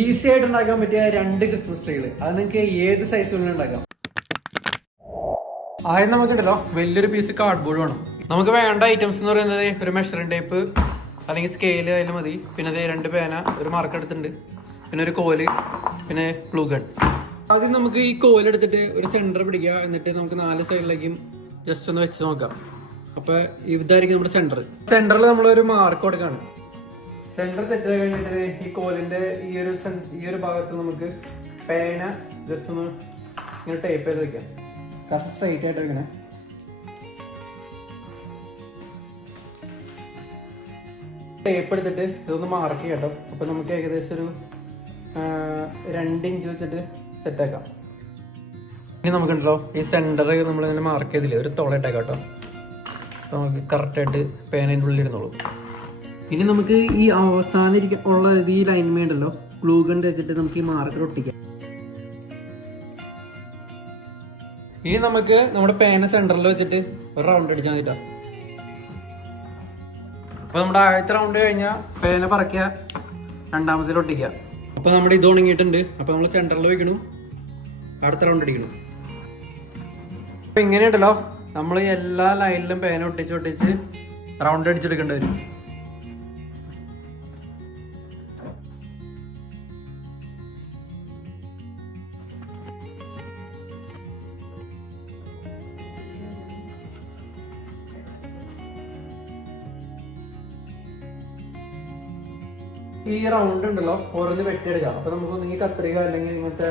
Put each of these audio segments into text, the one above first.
Easy ആയിട്ട് ഉണ്ടാക്കാൻ പറ്റിയ 2 ക്രിസ്മസ് ട്രീകൾ. അത് നിങ്ങൾക്ക് ഏത് സൈസിലും ഉണ്ടാക്കാം. ആദ്യം നമുക്കുണ്ടല്ലോ വലിയൊരു പീസ് കാർഡ്ബോർഡ് വേണം. നമുക്ക് വേണ്ട ഐറ്റംസ് എന്ന് പറയുന്നത് ഒരു മെഷറിംഗ് ടേപ്പ് അല്ലെങ്കിൽ സ്കെയില് അതിൽ മതി. പിന്നെ 2 പേന, ഒരു മാർക്ക് എടുത്തിട്ടുണ്ട്, പിന്നെ ഒരു കോല്, പിന്നെ ഗ്ലൂ ഗൺ. ആദ്യം നമുക്ക് ഈ കോലെടുത്തിട്ട് ഒരു സെന്റർ പിടിക്കുക. എന്നിട്ട് നമുക്ക് 4 സൈഡിലേക്കും ജസ്റ്റ് ഒന്ന് വെച്ച് നോക്കാം. അപ്പൊ ഇതായിരിക്കും നമ്മുടെ സെന്ററിൽ നമ്മളൊരു മാർക്ക് കൊടുക്കാണ്. സെന്റർ സെറ്റ് ആയി കഴിഞ്ഞിട്ട് ഈ കോലിന്റെ ഈ ഒരു ഭാഗത്ത് നമുക്ക് പേന ജസ്റ്റ് ഒന്ന് ഇങ്ങനെ ടേപ്പ് ചെയ്ത് വെക്കാം. കറക്റ്റ് സ്ട്രൈറ്റ് ആയിട്ട് വെക്കണേ. ടേപ്പ് എടുത്തിട്ട് ഇതൊന്ന് മാർക്ക് ചെയ്യാം കേട്ടോ. അപ്പൊ നമുക്ക് ഏകദേശം ഒരു 2 ഇഞ്ച് വെച്ചിട്ട് സെറ്റ് ആക്കാം. ഇനി നമുക്കുണ്ടല്ലോ ഈ സെന്റർ നമ്മളിങ്ങനെ മാർക്ക് ചെയ്തില്ലേ, ഒരു തോളയിട്ടേക്കാം കേട്ടോ. നമുക്ക് കറക്റ്റായിട്ട് പേനേൻ്റെ ഉള്ളിൽ ഇരുന്നോളൂ. ഇനി നമുക്ക് ഈ അവസാനം ഉള്ള ഈ ലൈൻമേ ഉണ്ടല്ലോ ഗ്ലൂ ഗൺ തേച്ചിട്ട് നമുക്ക് ഈ മാർക്കർ ഒട്ടിക്കാം. ഇനി നമുക്ക് നമ്മുടെ പേന സെന്ററിൽ വെച്ചിട്ട് ഒരു റൗണ്ട് അടിച്ചാൽ മതിട്ടോ. അപ്പൊ നമ്മുടെ ആദ്യത്തെ റൗണ്ട് കഴിഞ്ഞാൽ പേന പറക്കുക, രണ്ടാമത്തിൽ ഒട്ടിക്കുക. അപ്പൊ നമ്മുടെ ഇത് ഉണങ്ങിയിട്ടുണ്ട്. അപ്പൊ നമ്മൾ സെന്ററിൽ വെക്കണം, അടുത്ത റൗണ്ട് അടിക്കണം. അപ്പൊ ഇങ്ങനെയുണ്ടല്ലോ നമ്മൾ എല്ലാ ലൈനിലും പേന ഒട്ടിച്ച് റൗണ്ട് അടിച്ചെടുക്കേണ്ടി വരും. ഈ റൗണ്ട് ഉണ്ടല്ലോ ഓരോന്ന് വെട്ടിയെടുക്കാം. അപ്പൊ നമുക്ക് ഒന്നെങ്കിൽ കത്രിക അല്ലെങ്കിൽ ഇങ്ങനത്തെ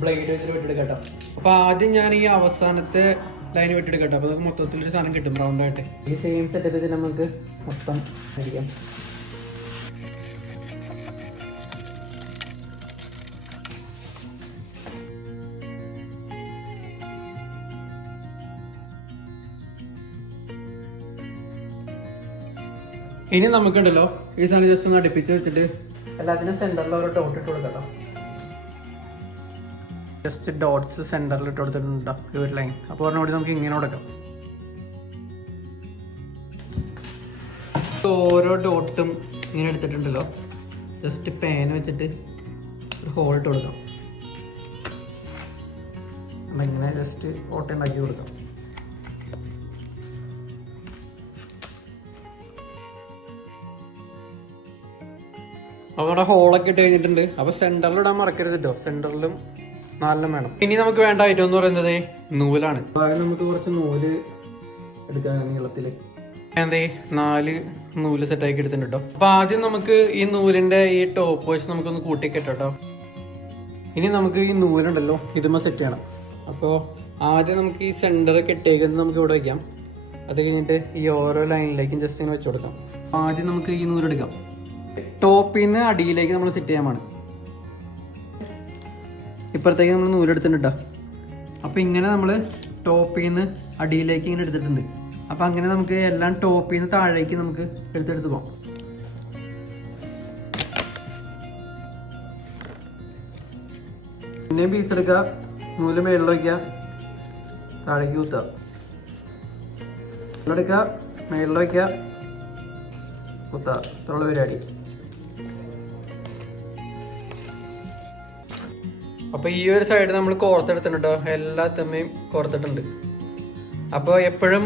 ബ്ലേഡ് വെച്ചിട്ട് വെട്ടിയെടുക്കാം കേട്ടോ. അപ്പൊ ആദ്യം ഞാൻ ഈ അവസാനത്തെ ലൈൻ വെട്ടിയെടുക്കാം കേട്ടോ. അപ്പൊ നമുക്ക് മൊത്തത്തിലൊരു സാധനം കിട്ടും റൗണ്ടായിട്ട്. ഈ സെയിം സെറ്റപ്പിൽ നമുക്ക് മൊത്തം അടിക്കാം. ഇനി നമുക്കുണ്ടല്ലോ ഈ സാധനം ജസ്റ്റ് ഒന്ന് അടുപ്പിച്ച് വെച്ചിട്ട് എല്ലാത്തിനും സെന്ററിൽ ഒരു ഡോട്ട് ഇട്ട് കൊടുക്കാം. ജസ്റ്റ് ഡോട്ട്സ് സെന്ററിൽ ഇട്ട് കൊടുത്തിട്ടുണ്ടോ ഈ ഒരു ലൈൻ. അപ്പോൾ പറഞ്ഞുകൂടി നമുക്ക് ഇങ്ങനെ കൊടുക്കാം. ഓരോ ഡോട്ടും ഇങ്ങനെ എടുത്തിട്ടുണ്ടല്ലോ ജസ്റ്റ് പേന വെച്ചിട്ട് ഒരു ഹോൾ ഇട്ട് കൊടുക്കാം. ഇങ്ങനെ ജസ്റ്റ് ഓട്ട ഉണ്ടാക്കി കൊടുക്കാം. അപ്പോൾ നമ്മുടെ ഹോളൊക്കെ ഇട്ട് കഴിഞ്ഞിട്ടുണ്ട്. അപ്പോൾ സെന്ററിൽ ഇടാൻ മറക്കരുത് കേട്ടോ. സെന്ററിലും 4 വേണം. ഇനി നമുക്ക് വേണ്ട ഐറ്റം എന്ന് പറയുന്നത് നൂലാണ്. അതായത് നമുക്ക് കുറച്ച് നൂല് എടുക്കാം നീളത്തില്. 4 നൂല് സെറ്റാക്കി എടുത്തിട്ടുണ്ട് കേട്ടോ. അപ്പൊ ആദ്യം നമുക്ക് ഈ നൂലിന്റെ ഈ ടോപ്പ് വശം നമുക്കൊന്ന് കൂട്ടിക്കെട്ടോ. ഇനി നമുക്ക് ഈ നൂലുണ്ടല്ലോ ഇതുമ്മ സെറ്റ് ചെയ്യണം. അപ്പോൾ ആദ്യം നമുക്ക് ഈ സെന്റർ കെട്ടിയേക്കുന്നത് നമുക്ക് ഇവിടെ വയ്ക്കാം. അത് കഴിഞ്ഞിട്ട് ഈ ഓരോ ലൈനിലേക്കും ജസ്റ്റ് ഇങ്ങനെ വെച്ച് കൊടുക്കാം. ആദ്യം നമുക്ക് ഈ നൂലെടുക്കാം. ടോപ്പിൽ നിന്ന് അടിയിലേക്ക് നമ്മൾ സെറ്റ് ചെയ്യാൻ വേണം. ഇപ്പുറത്തേക്ക് നമ്മൾ നൂലെടുത്തിട്ടുണ്ട്. അപ്പം ഇങ്ങനെ നമ്മൾ ടോപ്പിൽ നിന്ന് അടിയിലേക്ക് ഇങ്ങനെ എടുത്തിട്ടുണ്ട്. അപ്പം അങ്ങനെ നമുക്ക് എല്ലാം ടോപ്പിൽ നിന്ന് താഴേക്ക് നമുക്ക് എടുത്തെടുത്ത് പോകാം. പിന്നെയും പീസ് എടുക്കുക, നൂല് മേളിൽ വയ്ക്കുക, താഴേക്ക് കുത്തുക, എടുക്കുക, മേളിൽ വയ്ക്കുക, കുത്തുക. ഇത്രയുള്ള പരിപാടി. അപ്പോൾ ഈ ഒരു സൈഡ് നമ്മൾ കോർത്തെടുത്തിട്ടുണ്ട് കേട്ടോ. എല്ലാ തമ്മയും കോർത്തിട്ടുണ്ട്. അപ്പോൾ എപ്പോഴും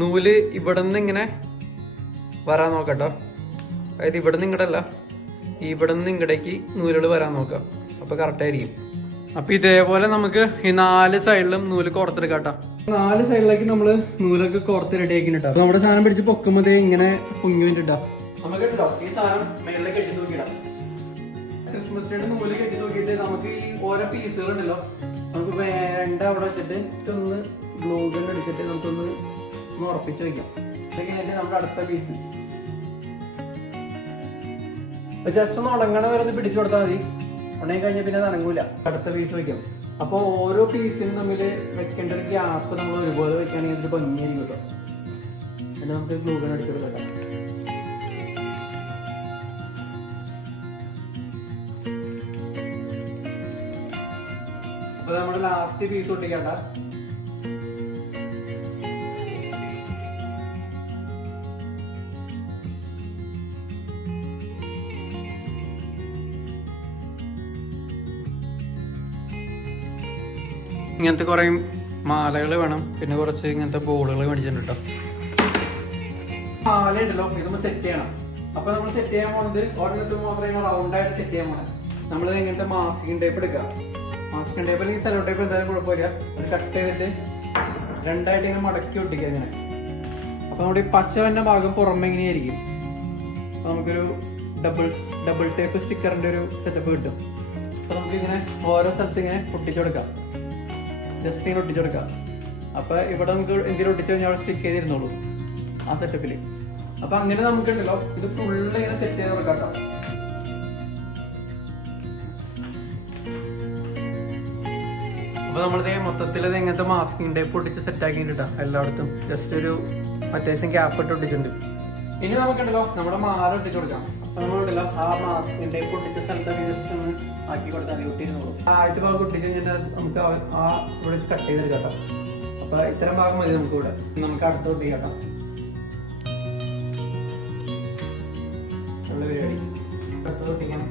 നൂല് ഇവിടെ നിന്ന് ഇങ്ങനെ വരാൻ നോക്കട്ടോ. അതായത് ഇവിടെ നിന്ന് ഇങ്ങോട്ടല്ല, ഇവിടെ നിന്ന് ഇങ്ങോട്ടേക്ക് നൂലുകൾ വരാൻ നോക്കാം. അപ്പോൾ കറക്റ്റായിരിക്കും. അപ്പോൾ ഇതേപോലെ നമുക്ക് ഈ 4 സൈഡിലും നൂല് കോർത്തെടുക്കാം കേട്ടോ. 4 സൈഡിലേക്ക് നമ്മൾ നൂലൊക്കെ കോർത്ത് റെഡി ആക്കിട്ടോ. അപ്പോൾ നമ്മുടെ സാധനം പിടിച്ച് പൊക്കുമ്പോൾ ഇങ്ങനെ പൊങ്ങി വേണ്ടിട്ടോ. നമുക്ക് കേട്ടോ ഈ സാധനം മേളിലേക്ക് കെട്ടി നോക്കിയിടാം. ക്രിസ്മസ് ട്രീയുടെ നൂല് കെട്ടി നോക്കിയിട്ട് നമുക്ക് ഈ ഓരോ പീസുകൾ ഉണ്ടല്ലോ നമുക്ക് വേണ്ട അവിടെ വെച്ചിട്ട് ഒന്ന് ഗ്ലൂ ഗൺ അടിച്ചിട്ട് നമുക്കൊന്ന് ഉറപ്പിച്ച് വെക്കാം. അത് കഴിഞ്ഞിട്ട് നമ്മുടെ അടുത്ത പീസ് ജസ്റ്റ് ഒന്ന് ഉണങ്ങണ വരെ ഒന്ന് പിടിച്ചു കൊടുത്താൽ മതി. ഉണങ്ങി കഴിഞ്ഞാൽ പിന്നെ അത് അനങ്ങൂല. അടുത്ത പീസ് വെക്കാം. അപ്പോൾ ഓരോ പീസിനും തമ്മിൽ വെക്കേണ്ട ഒരു ഗ്യാപ്പ് നമ്മൾ ഒരുപോലെ വെക്കുകയാണെങ്കിൽ ഒരു ഭംഗിയായിരിക്കും കേട്ടോ. പിന്നെ നമുക്ക് ഗ്ലൂ ഗൺ അടിച്ചു കൊടുക്കാം. അപ്പൊ നമ്മുടെ ലാസ്റ്റ് പീസ് ഒട്ടിക്കണ്ട. ഇങ്ങനത്തെ കുറേ മാലകൾ വേണം, പിന്നെ കുറച്ച് ഇങ്ങനത്തെ ബോളുകൾ മേടിച്ചിട്ടുണ്ട് കേട്ടോ. മാല ഉണ്ടല്ലോ, ഇതൊന്ന് സെറ്റ് ചെയ്യണം. അപ്പൊ നമ്മൾ സെറ്റ് ചെയ്യാൻ പോകുന്നത് ഒരെണ്ണത്തിൽ മാത്രമേ റൗണ്ടായിട്ട് സെറ്റ് ചെയ്യാൻ പോകണം. നമ്മൾ ഇങ്ങനത്തെ മാസ്കിംഗ് ടേപ്പ് എടുക്കുക. മാസ്കിംഗ് ടേപ്പ് അല്ലെങ്കിൽ സെലോ ടേപ്പ് എന്തായാലും കുഴപ്പമില്ല. അത് കട്ട് ചെയ്തിട്ട് രണ്ടായിട്ട് ഇങ്ങനെ മടക്കി ഒട്ടിക്കുക ഇങ്ങനെ. അപ്പൊ നമ്മുടെ ഈ പശ വന്ന ഭാഗം പുറമെ ഇങ്ങനെയായിരിക്കും. അപ്പൊ നമുക്കൊരു ഡബിൾ ടേപ്പ് സ്റ്റിക്കറിന്റെ ഒരു സെറ്റപ്പ് കിട്ടും. അപ്പൊ നമുക്ക് ഇങ്ങനെ ഓരോ സ്ഥലത്ത് ഇങ്ങനെ ഒട്ടിച്ചു കൊടുക്കാം. ജസ്റ്റ് ഇങ്ങനെ ഒട്ടിച്ചു കൊടുക്കാം. അപ്പൊ ഇവിടെ നമുക്ക് എന്തെങ്കിലും ഒട്ടിച്ചു കഴിഞ്ഞാൽ അവിടെ സ്റ്റിക്ക് ചെയ്തിരുന്നോളൂ ആ സെറ്റപ്പിൽ. അപ്പൊ അങ്ങനെ നമുക്കുണ്ടല്ലോ ഇത് ഫുള്ള് ഇങ്ങനെ സെറ്റ് ചെയ്ത് കൊടുക്കാം. അപ്പൊ നമ്മളിത് മൊത്തത്തിൽ എങ്ങനത്തെ മാസ്കിംഗ് ടേപ്പ് ഒട്ടിച്ച് സെറ്റ് ആക്കിയിട്ടാ എല്ലായിടത്തും ജസ്റ്റ് ഒരു അത്യാവശ്യം ക്യാപ്പ് ഇട്ട് ഒട്ടിച്ചിട്ടുണ്ട്. ഇനി നമുക്കുണ്ടല്ലോ നമ്മുടെ മാല ഒട്ടിച്ചു കൊടുക്കാം. അപ്പൊ നമ്മളുണ്ടല്ലോ ആ മാസ്കിംഗ് ടേപ്പ് ഒട്ടിച്ച സ്ഥലത്തൊക്കെ ജസ്റ്റ് ഒന്ന് ആക്കി കൊടുത്താൽ ഒട്ടിയിരുന്നോളൂ. ആദ്യത്തെ ഭാഗം ഒട്ടിച്ച് കഴിഞ്ഞാൽ നമുക്ക് ആ ഇവിടെ കട്ട് ചെയ്തെടുക്കാം കേട്ടോ. അപ്പൊ ഇത്തരം ഭാഗം മതി നമുക്ക് ഇവിടെ. നമുക്ക് അടുത്ത ഒട്ടിക്കാം പരിപാടി. അടുത്ത ഒട്ടിക്കാം.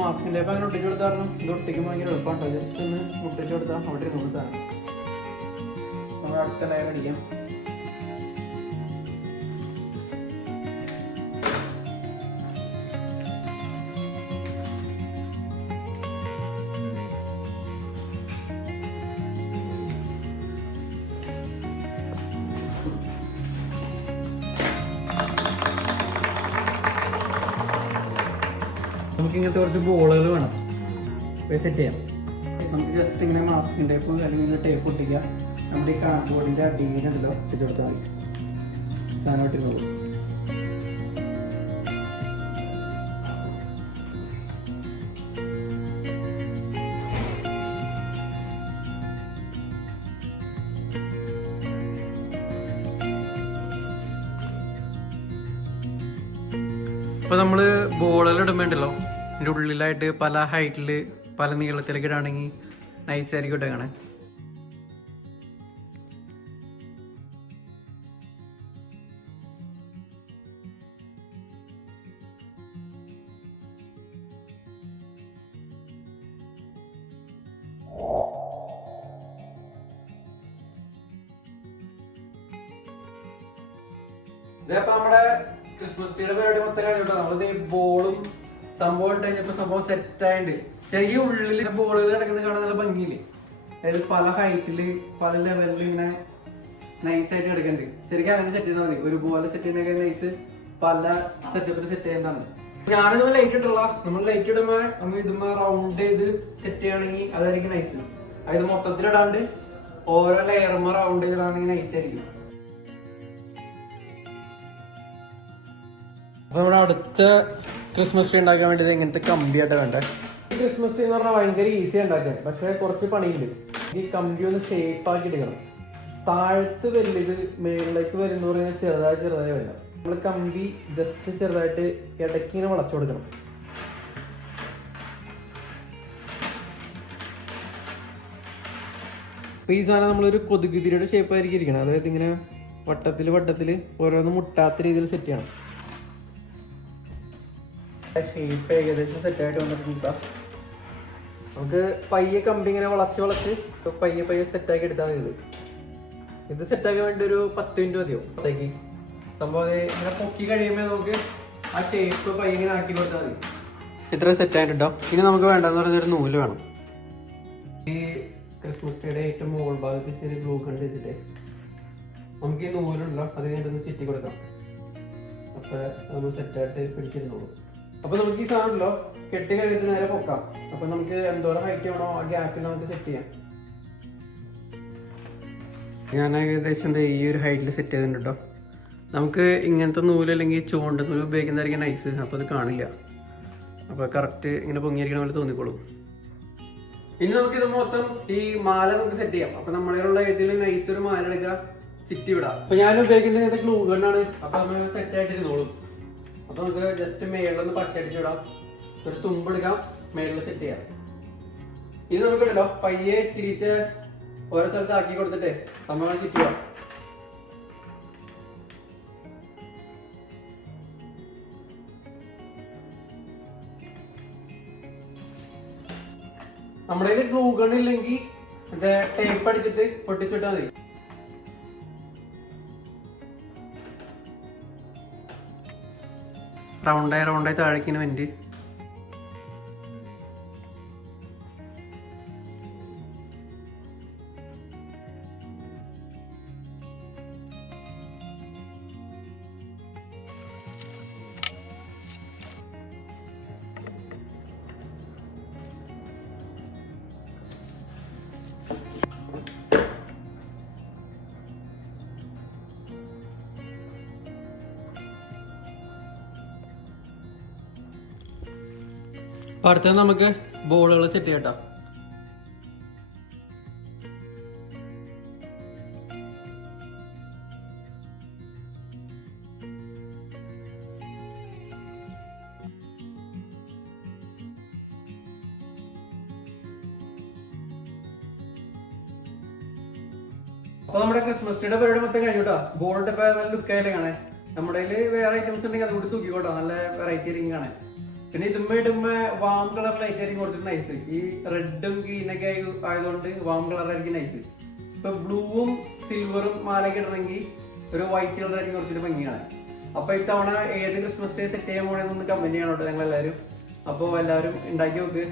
മാസ്കിംഗ് ടേപ്പ് അങ്ങനെ ഒട്ടിച്ചു കൊടുത്താൽ കാരണം ഇത് ഒട്ടിക്കുമ്പോൾ ഭയങ്കര എളുപ്പമാണ്. ജസ്റ്റ് ഒന്ന് മുട്ടിച്ചു കൊടുത്താൽ അവിടെ ഇരുന്നോളൂ സാധനം. നമ്മൾ അടുത്ത ലെയർ അടിക്കാം. നമുക്ക് ഇങ്ങനത്തെ കുറച്ച് ബോളുകൾ വേണം സെറ്റ് ചെയ്യാം. നമുക്ക് ജസ്റ്റ് ഇങ്ങനെ മാസ്കിംഗ് ടേപ്പ് അല്ലെങ്കിൽ ടേപ്പ് ഒട്ടിക്കുക. നമ്മുടെ ഈ കാർഡ്ബോർഡിൻ്റെ അടിയിലുണ്ടല്ലോ ഒട്ടിച്ചു കൊടുത്താൽ മതി. സാധനം ഒട്ടിരുന്നോളൂ. ഇപ്പോൾ നമ്മൾ ബോളുകൾ ഇടുമ്പോണ്ടല്ലോ ഇതിൻ്റെ ഉള്ളിലായിട്ട് പല ഹൈറ്റിൽ പല നീളത്തിലേക്ക് ഇടുകയാണെങ്കിൽ നൈസായിരിക്കും ഇട്ട് കാണാൻ. ഇതിപ്പോ നമ്മുടെ ക്രിസ്മസ് ട്രീയുടെ പരിപാടി മൊത്തം കഴിഞ്ഞിട്ടോ. നമ്മളിത് ബോളും സംഭവം ഇട്ട് കഴിഞ്ഞപ്പോ സംഭവം സെറ്റ് ആയിട്ടുണ്ട്. ചെറിയ ഉള്ളിൽ ബോളുകൾ കിടക്കുന്നത് കാണാൻ നല്ല ഭംഗിയില്ലേ. അതായത് പല ഹൈറ്റില് പല ലെവലിൽ ഇങ്ങനെ നൈസായിട്ട് കിടക്കുന്നുണ്ട്. ശരിക്കും അങ്ങനെ സെറ്റ് ചെയ്താൽ മതി. ഒരുപോലെ സെറ്റ് ചെയ്യുന്നൊക്കെ നൈസ് പല സെറ്റപ്പിൽ സെറ്റ് ചെയ്യുന്നതാണ്. ഞാനിതുപോലെ ലൈറ്റ് ഇട്ടുള്ള നമ്മൾ ലൈറ്റ് ഇടുമ്പോ നമ്മൾ ഇതുമ്പോ റൗണ്ട് ചെയ്ത് സെറ്റ് ചെയ്യുകയാണെങ്കിൽ അതായിരിക്കും നൈസ്. അതായത് മൊത്തത്തിലിടാണ്ട് ഓരോ ലെയറുമ്പോ റൗണ്ട് ചെയ്തിടാണെങ്കിൽ നൈസ് ആയിരിക്കും. അപ്പൊ നമ്മുടെ അടുത്ത ക്രിസ്മസ് ട്രീ ഉണ്ടാക്കാൻ വേണ്ടി ഇങ്ങനത്തെ കമ്പിയായിട്ട് വേണ്ടേ. ഈ ക്രിസ്മസ് ട്രീ എന്ന് പറഞ്ഞാൽ ഭയങ്കര ഈസി ഉണ്ടാക്കാൻ, പക്ഷെ കുറച്ച് പണിയുണ്ട്. ഈ കമ്പി ഒന്ന് ഷേപ്പ് ആക്കി എടുക്കണം. താഴത്ത് വലുത് മേളിലേക്ക് വരുന്ന പറഞ്ഞാൽ ചെറുതായി വരില്ല. നമ്മൾ കമ്പി ജസ്റ്റ് ചെറുതായിട്ട് ഇടയ്ക്ക് ഇങ്ങനെ വളച്ചു കൊടുക്കണം. അപ്പൊ ഈ സാധനം നമ്മളൊരു കൊതുകുതിരിയുടെ ഷേപ്പ് ആയിരിക്കും ഇരിക്കണം. അതായത് ഇങ്ങനെ വട്ടത്തിൽ ഓരോന്നും മുട്ടാത്ത രീതിയിൽ സെറ്റ് ചെയ്യണം. ഷേപ്പ് ഏകദേശം സെറ്റായിട്ട് വന്നിട്ടുണ്ട്. നമുക്ക് പയ്യെ കമ്പി ഇങ്ങനെ വളച്ച് പയ്യെ സെറ്റാക്കി എടുത്താൽ മതി. ഇത് സെറ്റാക്കാൻ വേണ്ടി ഒരു 10 മിനിറ്റ് മതിയോ അപ്പോഴത്തേക്ക്. സംഭവം ഇങ്ങനെ പൊക്കി കഴിയുമ്പോൾ നമുക്ക് ആ ഷേപ്പ് പയ്യെ ഇങ്ങനെ ആക്കി കൊടുത്താൽ മതി. ഇത്ര സെറ്റായിട്ടുണ്ടോ. ഇനി നമുക്ക് വേണ്ടെന്ന് പറഞ്ഞൊരു നൂല് വേണം. ഈ ക്രിസ്മസ് ട്രീയുടെ ഏറ്റവും മുകൾ ഭാഗത്ത് ചെറിയ ഗ്ലൂ ഗൺ വെച്ചിട്ട് നമുക്ക് ഈ നൂലുണ്ടല്ലോ അത് കഴിഞ്ഞിട്ടൊന്ന് ചുറ്റി കൊടുക്കാം. അപ്പൊ നമ്മൾ സെറ്റായിട്ട് പിടിച്ചിരുന്നോളൂ. അപ്പൊ നമുക്ക് ഈ സാധനമല്ലോ കെട്ടി കഴിഞ്ഞിട്ട് നേരെ പൊക്കാം. അപ്പൊ നമുക്ക് എന്തോരം ഹൈറ്റ് വേണോ ആ ഗ്യാപ്പിൽ നമുക്ക് സെറ്റ് ചെയ്യാം. ഞാൻ ഏകദേശം ഈ ഒരു ഹൈറ്റിൽ സെറ്റ് ചെയ്തിട്ടുണ്ട് കേട്ടോ. നമുക്ക് ഇങ്ങനത്തെ നൂല് അല്ലെങ്കിൽ ചൂണ്ട നൂല് ഉപയോഗിക്കുന്നതായിരിക്കും നൈസ്. അപ്പോൾ അത് കാണില്ല. അപ്പോൾ കറക്റ്റ് ഇങ്ങനെ പൊങ്ങിയിരിക്കണ പോലെ തോന്നിക്കോളും. ഇനി നമുക്ക് ഇത് മൊത്തം ഈ മാല നമുക്ക് സെറ്റ് ചെയ്യാം. അപ്പൊ നമ്മളുള്ള ഏതെങ്കിലും നൈസ് ഒരു മാല എടുക്കുക, ചിറ്റി വിടാം. അപ്പൊ ഞാൻ ഉപയോഗിക്കുന്നത് ഇങ്ങനത്തെ ഗ്ലൂ ഗണ്ണാണ്. അപ്പൊ നമ്മൾ സെറ്റ് ആയിട്ട് ഇരുന്നോളും. അപ്പൊ നമുക്ക് ജസ്റ്റ് മേളിലൊന്ന് പശ അടിച്ചു വിടാം. ഒരു തുമ്പെടുക്കാം, മേളിൽ സെറ്റ് ചെയ്യാം. ഇത് നമുക്കുണ്ടല്ലോ പയ്യെ ചിരിച്ച ഓരോ സ്ഥലത്ത് ആക്കി കൊടുത്തിട്ടേ സംഭവങ്ങൾ ചുറ്റുക. നമ്മുടെ കയ്യിൽ ഗ്ലൂ ഗൺ ഇല്ലെങ്കിൽ മറ്റേ ടേപ്പ് അടിച്ചിട്ട് പൊട്ടിച്ചിട്ടാൽ മതി. റൗണ്ടായി താഴേക്കിന് വേണ്ടി അടുത്തത് നമുക്ക് ബോളുകൾ സെറ്റ് ചെയ്യട്ടോ. അപ്പൊ നമ്മുടെ ക്രിസ്മസ് ട്രീയുടെ പരിപാടി മൊത്തം കഴിഞ്ഞോട്ടോ. ബോളിന്റെ നല്ല ലുക്കായാലും കാണാൻ. നമ്മുടെ വേറെ ഐറ്റംസ് ഉണ്ടെങ്കിൽ അതുകൂടി തൂക്കിക്കോട്ടോ, നല്ല വെറൈറ്റി ആയിരിക്കും കാണാൻ. പിന്നെ ഇതുമ്പോ വാം കളർ ലൈറ്റ് ആയിരിക്കും കുറച്ച് നൈസ്. ഈ റെഡും ഗ്രീനൊക്കെ ആയതുകൊണ്ട് വാം കളറായിരിക്കും നൈസ്. ഇപ്പൊ ബ്ലൂവും സിൽവറും മാലയൊക്കെ ഇടണമെങ്കിൽ ഒരു വൈറ്റ് കളർ ആയിരിക്കും കുറച്ചൊരു ഭംഗിയാണ്. അപ്പൊ ഇത്തവണ ഏത് ക്രിസ്മസ് ഡേ സെറ്റ് ചെയ്യാൻ പോണെന്നൊന്ന് കമന്റ് ചെയ്യണോട്ടോ ഞങ്ങൾ എല്ലാവരും. അപ്പോൾ എല്ലാവരും ഉണ്ടാക്കി നോക്ക്.